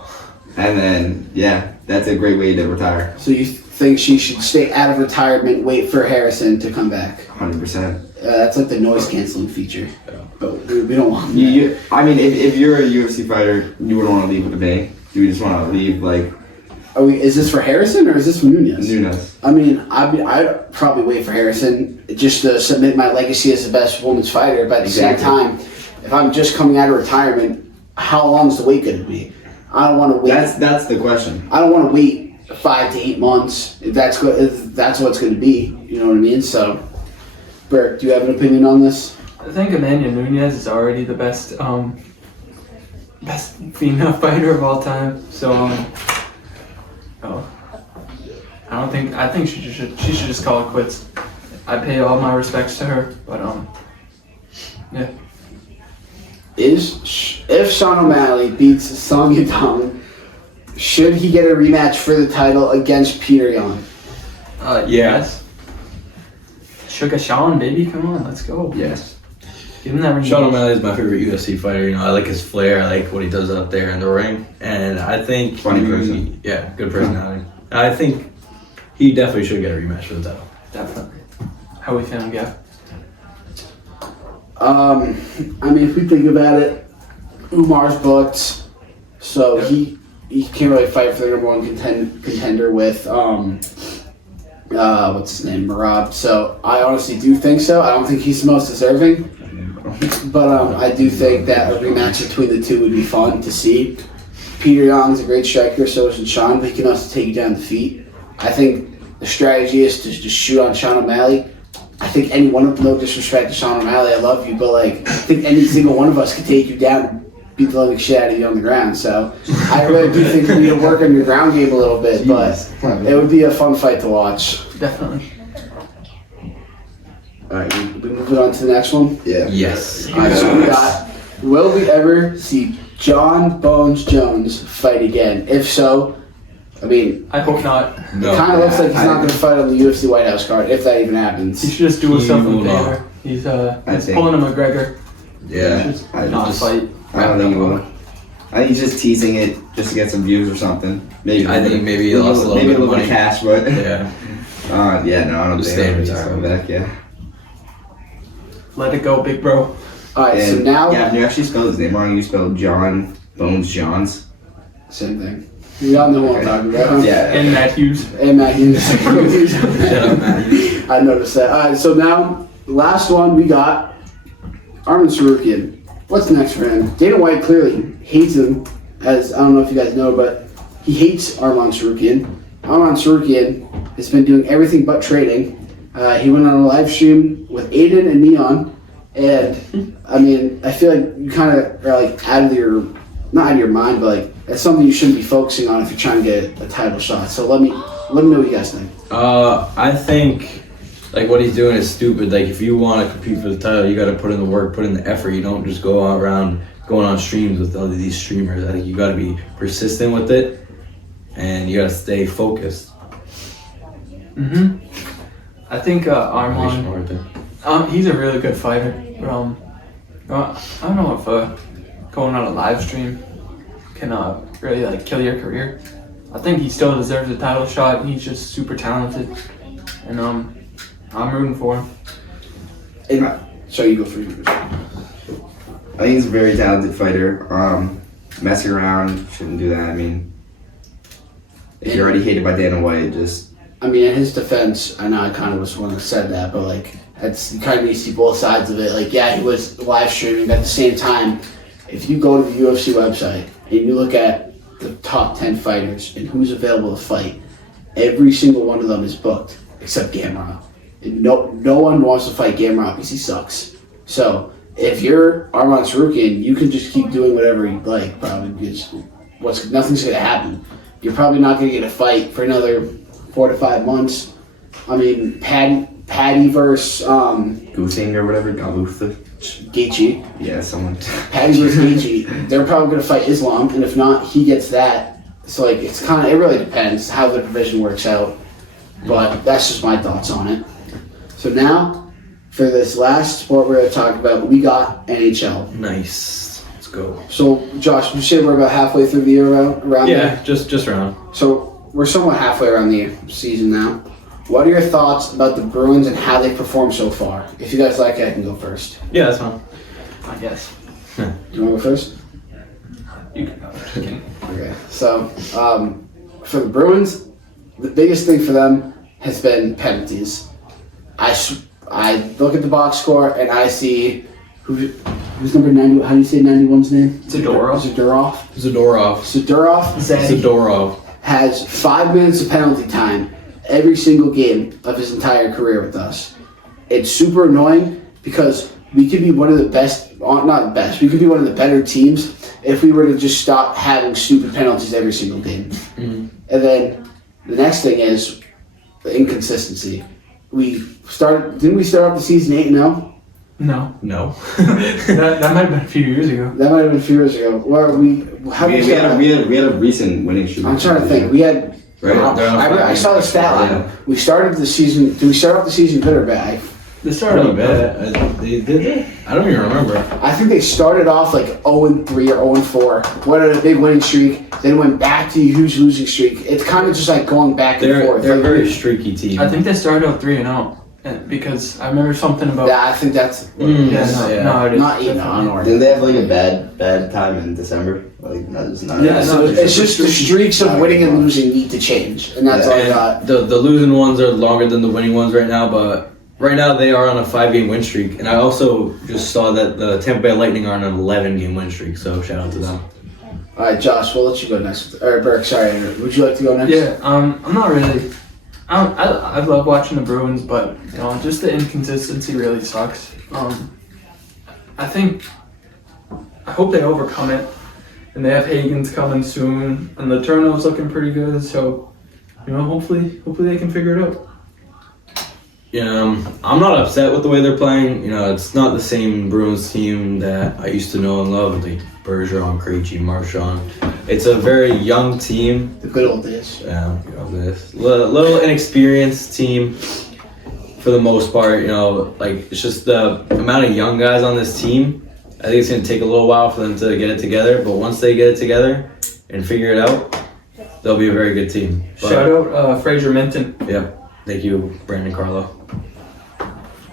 And then, yeah, that's a great way to retire. So you think she should stay out of retirement, wait for Harrison to come back? 100%. That's like the noise canceling feature. But we don't want that. I mean, if you're a UFC fighter, you wouldn't want to leave with a bang. You would just want to leave, like... Is this for Harrison or is this for Nunes? Nunes. I mean, I'd probably wait for Harrison just to submit my legacy as the best women's fighter. But at the same time, if I'm just coming out of retirement, how long is the wait going to be? I don't want to wait. That's the question. I don't want to wait 5 to 8 months. If that's what it's going to be. You know what I mean? So, Burke, do you have an opinion on this? I think Amanda Nunes is already the best female fighter of all time. So I think she should just call it quits. I pay all my respects to her, but yeah. If Sean O'Malley beats Song Yadong, should he get a rematch for the title against Peter Yan? Yes. Sugar Sean, baby, come on, let's go. Yes. Give him that rematch. Sean O'Malley is my favorite UFC fighter. You know, I like his flair. I like what he does out there in the ring, and I think Funny person. Yeah, good personality. I think he definitely should get a rematch for the title. Definitely. How we feeling, Gav? I mean, if we think about it, Umar's booked, so he can't really fight for the number one contender with what's his name, Marab. So I honestly do think so. I don't think he's the most deserving, but I do think that a rematch between the two would be fun to see. Peter Yan's a great striker, so is Sean, but he can also take you down the feet. I think the strategy is to just shoot on Sean O'Malley. I think any one of them, no disrespect to Sean O'Malley, I love you, but like, I think any single one of us could take you down and beat the living shit out of you on the ground. So I really do think you need to work on your ground game a little bit, but it would be a fun fight to watch. Definitely. Alright, we moving on to the next one? Yeah. Yes. Alright, so we got, will we ever see John Bones Jones fight again? If so, I mean, I hope not. No. it kind of looks like he's not going to fight on the UFC White House card, if that even happens. He should just do himself He a will favor. He's think- pulling a McGregor. Yeah. He should I not just- fight. I don't think he will. I think he's just teasing it just to get some views or something. Maybe. I think maybe he lost a little bit of money. cash, but Yeah. yeah, no, I don't Just think stay in he's retirement. coming back. Yeah. Let it go, big bro. Alright, so And, now, yeah, you actually spelled his name wrong. You spelled John Bones Johns. same thing. We all know what I'm talking about. Yeah. And Matt Hughes. Hey, Matt Hughes. Shut up, man. I noticed that. Alright, so now, last one we got, Arman Sarukian. What's next for him? Dana White clearly hates him, as I don't know if you guys know, but he hates Arman Sarukian. Arman Sarukian has been doing everything but training. He went on a live stream with Aiden and Neon, and I mean, I feel like you kind of are like out of your, not out of your mind, but like that's something you shouldn't be focusing on if you're trying to get a title shot. So let me know what you guys think. I think like what he's doing is stupid. Like if you want to compete for the title, you got to put in the work, put in the effort. You don't just go around going on streams with all of these streamers. I think you got to be persistent with it, and you got to stay focused. I think Arman, he's a really good fighter. But, I don't know if going on a live stream can really like kill your career. I think he still deserves a title shot. He's just super talented, and I'm rooting for him. And, so you go first. I think he's a very talented fighter. messing around. Shouldn't do that. I mean, if you're already hated by Dana White, just I mean, in his defense, I know I kind of was the one that said that, but like, you kind of need to see both sides of it. Like, yeah, he was live streaming, but at the same time, if you go to the UFC website and you look at the top 10 fighters and who's available to fight, every single one of them is booked except Gamrot. And no one wants to fight Gamrot because he sucks. So if you're Arman Sarukian, you can just keep doing whatever you like, probably, because nothing's going to happen. You're probably not going to get a fight for another 4 to 5 months. I mean, Paddy versus Guthing or whatever. Gaethje. Yeah, someone. Paddy versus Gaethje. They're probably going to fight Islam, and if not, he gets that. So like, it really depends how the division works out. But that's just my thoughts on it. So now, for this last sport we're going to talk about, we got NHL. Nice. Let's go. So Josh, you say we're about halfway through the year around Yeah, there? just around. So we're somewhat halfway around the season now. What are your thoughts about the Bruins and how they performed so far? If you guys like it, I can go first. Yeah, that's fine. I guess. You want to go first? You can go. Just kidding. Okay. So for the Bruins, the biggest thing for them has been penalties. I look at the box score and I see who's number 90. How do you say 91's name? Zadorov. Zadorov Has 5 minutes of penalty time every single game of his entire career with us. It's super annoying because we could be one of the best, not the best, we could be one of the better teams if we were to just stop having stupid penalties every single game. Mm-hmm. And then the next thing is the inconsistency. Didn't we start off the season 8-0? No. No. that might have been a few years ago. That might have been a few years ago. We had a recent winning streak. I'm trying to think. We had. Right. I saw the stat line. Yeah. We started the season. Did we start off the season good or bad? They started Pretty off bad. Did they? I don't even remember. I think they started off like 0-3 or 0-4. Went on a big winning streak, then went back to a huge losing streak. It's kind of just like going back and forth. They're a Like, very streaky team. I think they started out 3-0. Because I remember something about. Yeah, I think that's No, it is. not even on. Didn't they have like a bad time in December? Like that is not. Yeah, so it's just the streaks of winning and losing need to change, and that's all I got. The losing ones are longer than the winning ones right now, but right now they are on a 5-game win streak. And I also just saw that the Tampa Bay Lightning are on an 11-game win streak, so shout out to them. All right, Josh, we'll let you go next. Or Burke, sorry, would you like to go next? Yeah, I'm not really. I love watching the Bruins, but just the inconsistency really sucks. I hope they overcome it, and they have Hagen's coming soon, and the turnovers looking pretty good. So, hopefully they can figure it out. Yeah, I'm not upset with the way they're playing. It's not the same Bruins team that I used to know and love, like Bergeron, Krejci, Marchand. It's a very young team. The good old days. Yeah, little inexperienced team for the most part. It's just the amount of young guys on this team. I think it's going to take a little while for them to get it together, but once they get it together and figure it out, they'll be a very good team. Shout out Fraser Minton. Yeah, thank you, Brandon Carlo.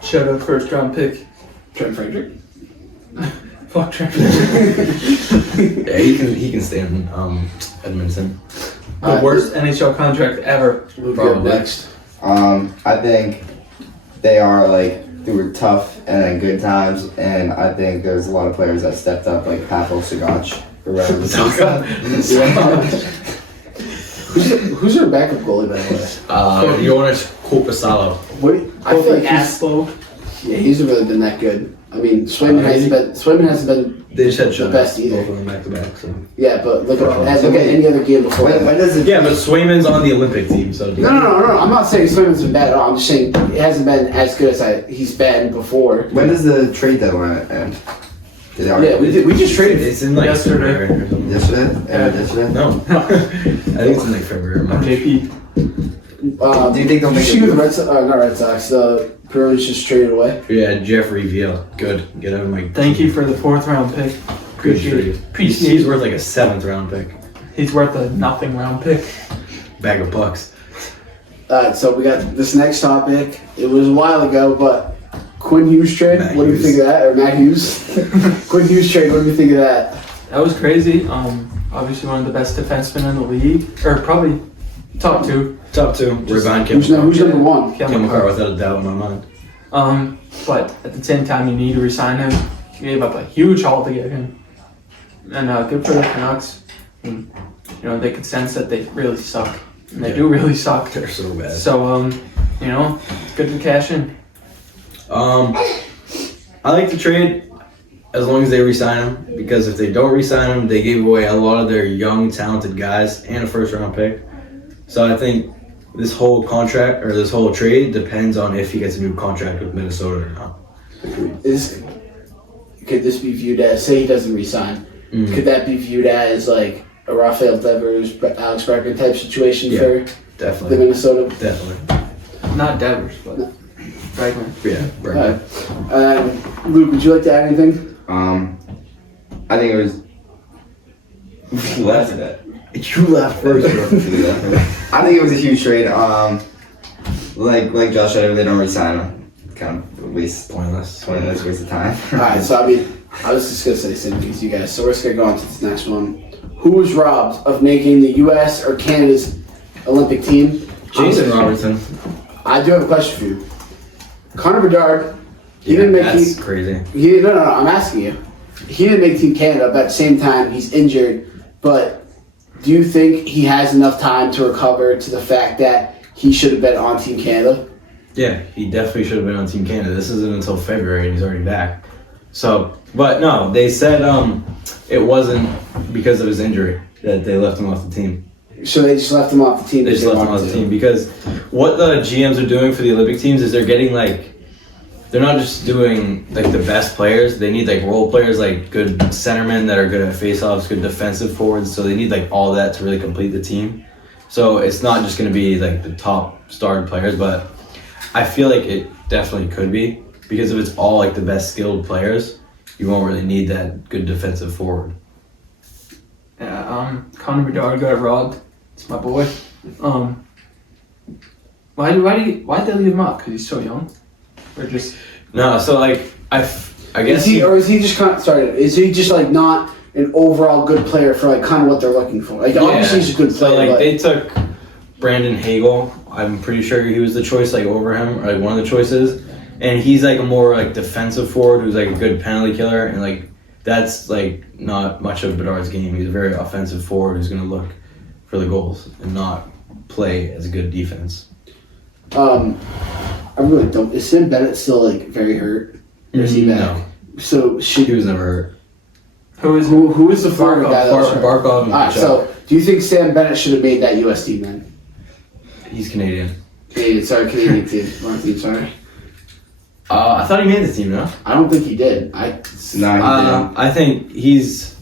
Shout out first round pick. Trent Frederick. Fuck Trent. Yeah, he can stay in Edmonton. The worst NHL contract ever. Luke, Probably. next. I think they are through tough and then good times, and I think there's a lot of players that stepped up, like Pavel Sagach. Who's their backup goalie, by the way? Jonas Korpisalo. I feel like Aslo. he's really been that good. I mean, Swayman hasn't been They just had the best either. both of them back to back. So. Yeah, but look at any other game before When that. does it? Yeah, but Swayman's on the Olympic team, so. No. I'm not saying Swayman's been bad at all. I'm just saying it hasn't been as good as he's been before. When does the trade deadline end? Did it already- Yeah, we just traded. It's in Yesterday. February or something. Yesterday? Ended yesterday? No. I think it's in February or March. JP. Do you think they'll make see it? who the not Red Sox, the Bruins just traded away? Yeah, Jeffrey Viel. Good. Get out of my. Thank you for the 4th round pick. Good Appreciate trade. it. Appreciate He's it. worth like a 7th round pick. He's worth a nothing round pick. Bag of bucks. So we got this next topic. It was a while ago, but Quinn Hughes trade. Matt What do you Hughes. think of that? Or Matt Hughes? Quinn Hughes trade. What do you think of that? that was crazy. Obviously one of the best defensemen in the league, or probably top two. Top two. We're behind Who's number one? Cam Kim McCarr. McCarr without a doubt in my mind. But at the same time, you need to resign him. You gave up a huge haul to get him, and good for the Canucks. And, they could sense that they really suck, and they do really suck. They're so bad. So, it's good to cash in. I like the trade as long as they re-sign him, because if they don't re-sign him, they gave away a lot of their young, talented guys and a first-round pick. So I think this whole contract or this whole trade depends on if he gets a new contract with Minnesota or not. Could this be viewed as, say he doesn't resign, could that be viewed as like a Rafael Devers, Alex Barker type situation for Definitely. the Minnesota? Definitely. Not Devers, but Bregman. Yeah, right. All right. Luke, would you like to add anything? I think it was. Who laughed at that? You laughed first, bro. I think it was a huge trade. Like Josh said, if they don't resign him, kind of a waste. Pointless Waste of time. Alright, so I was just going to say the same thing as you guys, so we're just going to go on to this next one. Who was robbed of making the U.S. or Canada's Olympic team? Jason Robertson. I do have a question for you. Connor Bedard, he didn't make That's crazy. No, I'm asking you. He didn't make Team Canada, but at the same time, he's injured. But do you think he has enough time to recover to the fact that he should have been on Team Canada? Yeah, he definitely should have been on Team Canada. This isn't until February and he's already back. So, but no, they said it wasn't because of his injury that they left him off the team. So they just left him off the team? They just left him off the team because what the GMs are doing for the Olympic teams is they're getting they're not just doing the best players. They need role players, good centermen that are good at faceoffs, good defensive forwards. So they need all that to really complete the team. So it's not just going to be the top starred players, but I feel like it definitely could be, because if it's all the best skilled players, you won't really need that good defensive forward. Yeah, Connor Bedard got robbed. It's my boy. Why'd they leave him up? Because he's so young? Or just... No, so I guess Is he just not an overall good player for kind of what they're looking for? Obviously he's a good player. So they took Brandon Hagel. I'm pretty sure he was the choice over him, or one of the choices. And he's a more defensive forward who's a good penalty killer, and that's not much of Bedard's game. He's a very offensive forward who's gonna look for the goals and not play as a good defense. I really don't. Is Sam Bennett still very hurt? Or is he back? No. So He was never hurt. Who is the forward guy that was hurt? Barkov and Alright, so do you think Sam Bennett should have made that U.S. team then? He's Canadian. Canadian team. Wrong team, sorry. I thought he made the team, no? I don't think he did. I think he's...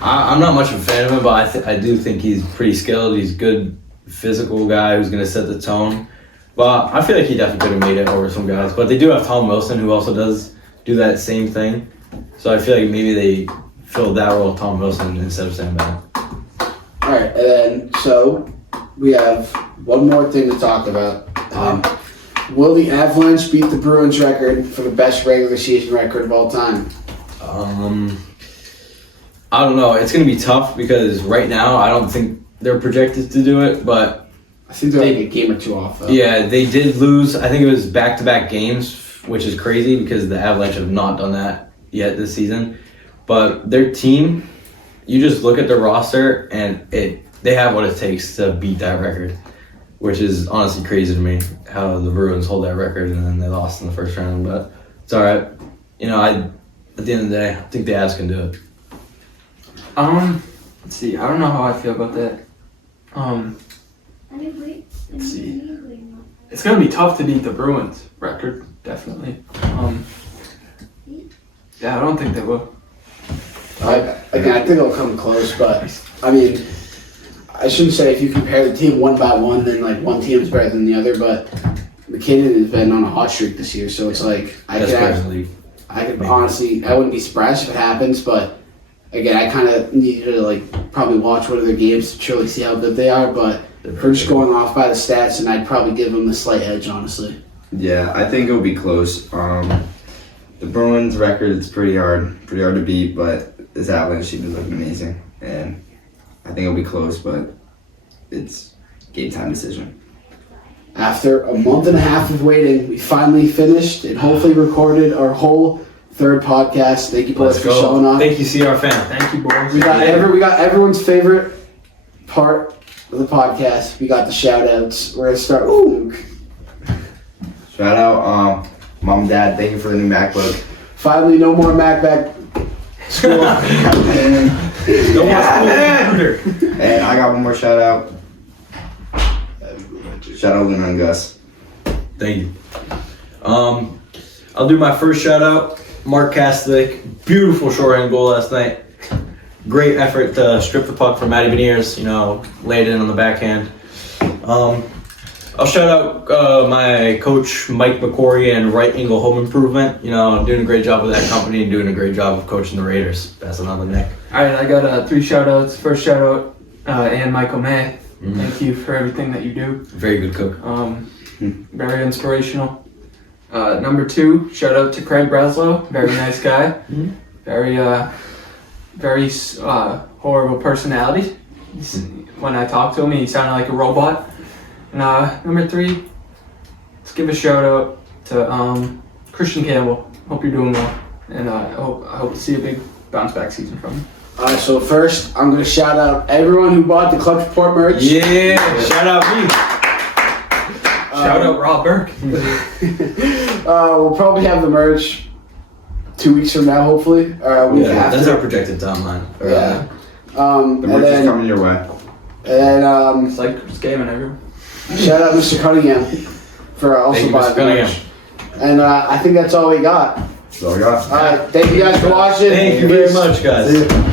I'm not much of a fan of him, but I do think he's pretty skilled. He's a good physical guy who's going to set the tone. But I feel like he definitely could have made it over some guys. But they do have Tom Wilson, who also does do that same thing. So I feel like maybe they filled that role with Tom Wilson instead of Sam Bennett. Alright, and then, so we have one more thing to talk about. Will the Avalanche beat the Bruins record for the best regular season record of all time? I don't know. It's going to be tough because right now I don't think they're projected to do it, but I think they're a game or two off, though. Yeah, they did lose. I think it was back-to-back games, which is crazy because the Avalanche have not done that yet this season. But their team, you just look at their roster, and they have what it takes to beat that record, which is honestly crazy to me, how the Bruins hold that record and then they lost in the first round. But it's all right. At the end of the day, I think the Avs can do it. Let's see. I don't know how I feel about that. Let's see. It's gonna be tough to beat the Bruins record, definitely. Yeah, I don't think they will. I think it'll come close, but I mean, I shouldn't say if you compare the team one by one, then one team is better than the other. But McKinnon has been on a hot streak this year, so it's I could honestly, I wouldn't be surprised if it happens, but again, I kind of need to probably watch one of their games to truly see how good they are. But we're just going off by the stats, and I'd probably give them the slight edge, honestly. Yeah, I think it'll be close. The Bruins record is pretty hard to beat, but this Avalanche team is looking amazing, and I think it'll be close, but it's game time decision. After a month and a half of waiting, we finally finished and hopefully recorded our whole third podcast. Thank you boys Let's for go. showing up. Thank you, CR fam. Thank you, boys. We got everyone's favorite part of the podcast. We got the shout outs. We're gonna start with Luke. Shout out, Mom and Dad, thank you for the new MacBook. Finally, no more Mac back school. No more scooter. And I got one more shout out. Shout out Luna and Gus. Thank you. I'll do my first shout out. Mark Kastlik, beautiful shorthand goal last night. Great effort to strip the puck from Matty Beniers, laid it in on the backhand. I'll shout out my coach Mike McCory and Right Angle Home Improvement. Doing a great job with that company and doing a great job of coaching the Raiders. That's another Nick. All right, I got 3 shout outs. First shout out, and Michael May. Thank you for everything that you do. Very good cook. Very inspirational. Number 2, shout out to Craig Breslow. Very nice guy. Very horrible personality. When I talked to him, he sounded like a robot. And number 3, let's give a shout out to Christian Campbell. Hope you're doing well, and I hope to see a big bounce back season from you. Alright, so first, I'm going to shout out everyone who bought the Clutch Report merch. Yeah, shout out me. Shout out Rob Burke. We'll probably have the merch 2 weeks from now, hopefully, or a week after. That's our projected timeline. Yeah. The merch is coming your way. And It's like Chris Gaiman, everyone. shout out Mr. Cunningham for also Thank you, buying Mr. the merch. And I think that's all we got. That's all I got. Alright, thank you guys for watching. Thank you very much, guys. See ya.